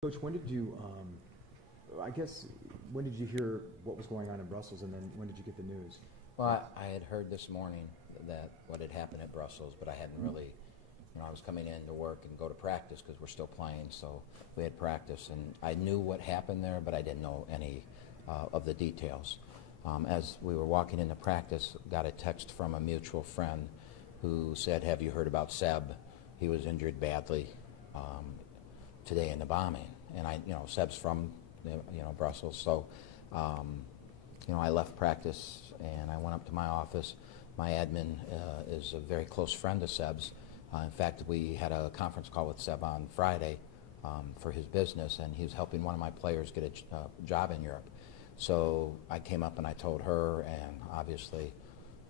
Coach, when did you, I guess, when did you hear what was going on in Brussels, and then when did you get the news? Well, I had heard this morning that what had happened at Brussels, but I hadn't really, I was coming in to work and go to practice because we're still playing, so we had practice, and I knew what happened there, but I didn't know any of the details. As we were walking into practice, got a text from a mutual friend who said, "Have you heard about Seb? He was injured badly today in the bombing." And Seb's from, Brussels, so, I left practice and I went up to my office. My admin is a very close friend of Seb's. In fact, we had a conference call with Seb on Friday for his business, and he was helping one of my players get a job in Europe. So I came up and I told her, and obviously,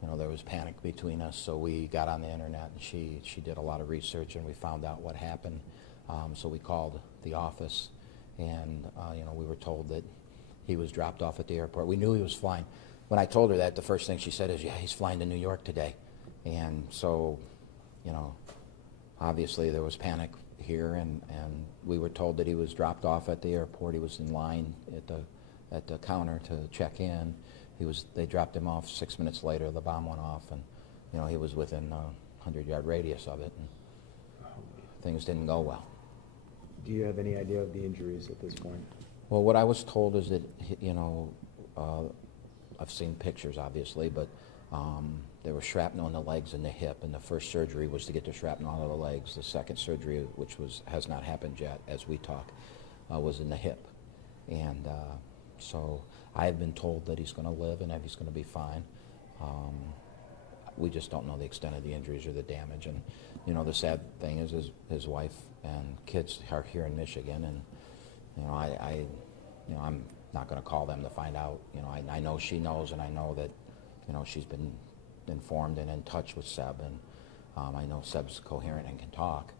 there was panic between us, so we got on the internet, and she did a lot of research, and we found out what happened. So we called the office, and we were told that he was dropped off at the airport. We knew he was flying. When I told her that, the first thing she said is, "Yeah, he's flying to New York today." And so, obviously there was panic here, and we were told that he was dropped off at the airport. He was in line at the counter to check in. They dropped him off. 6 minutes later, the bomb went off, and he was within a 100-yard radius of it, and things didn't go well. Do you have any idea of the injuries at this point? Well, what I was told is that, I've seen pictures, obviously, but there was shrapnel in the legs and the hip, and the first surgery was to get the shrapnel out of the legs. The second surgery, which has not happened yet as we talk, was in the hip. And so I have been told that he's going to live and that he's going to be fine. We just don't know the extent of the injuries or the damage. And, the sad thing is his wife and kids are here in Michigan, and, I'm not going to call them to find out. I know she knows, and I know that, she's been informed and in touch with Seb, and I know Seb's coherent and can talk.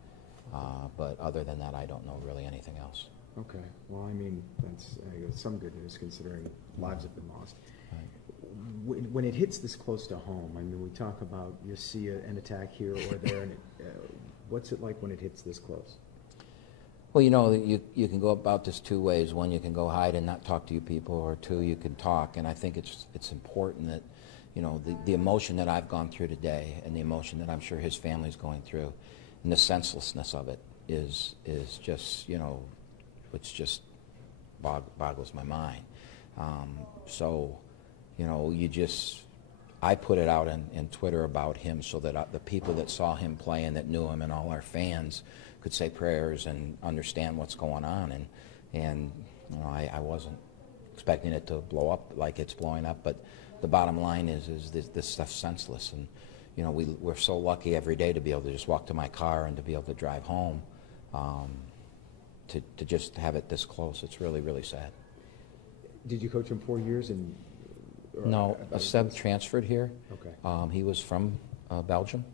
But other than that, I don't know really anything else. Okay. Well, that's some good news considering lives have been lost. Right. When it hits this close to home, we talk about you see an attack here or there, and what's it like when it hits this close? Well, you can go about this two ways. One, you can go hide and not talk to you people, or two, you can talk. And I think it's important that, the emotion that I've gone through today, and the emotion that I'm sure his family's going through, and the senselessness of it is just, which just boggles my mind. I put it out in Twitter about him so that the people that saw him play and that knew him and all our fans could say prayers and understand what's going on. And I wasn't expecting it to blow up like it's blowing up, but the bottom line is this stuff's senseless. And, we're so lucky every day to be able to just walk to my car and to be able to drive home. To just have it this close, it's really, really sad. Did you coach him 4 years? No, Seb transferred here. Okay. He was from Belgium.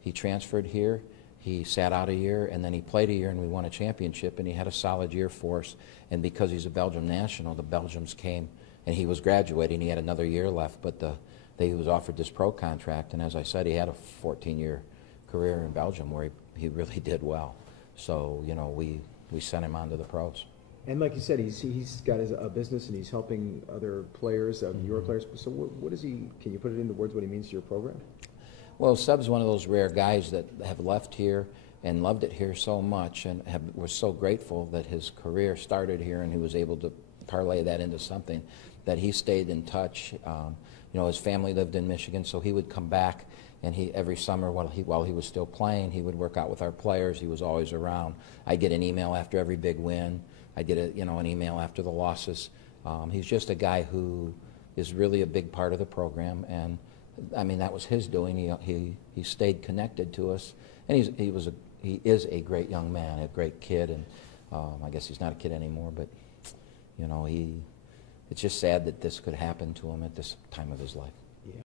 He transferred here. He sat out a year, and then he played a year, and we won a championship, and he had a solid year for us. And because he's a Belgium national, the Belgians came, and he was graduating. He had another year left, but he was offered this pro contract, and as I said, he had a 14-year career in Belgium where he really did well. So, we sent him on to the pros. And like you said, he's got a business, and he's helping other players, your players. So what is he? Can you put it into words what he means to your program? Well, Seb's one of those rare guys that have left here and loved it here so much, and was so grateful that his career started here, and he was able to parlay that into something, that he stayed in touch. His family lived in Michigan, so he would come back, and every summer while he was still playing, he would work out with our players. He was always around. I'd get an email after every big win. I'd get an email after the losses. He's just a guy who is really a big part of the program, and that was his doing. He stayed connected to us, and he is a great young man, a great kid, and I guess he's not a kid anymore, but it's just sad that this could happen to him at this time of his life.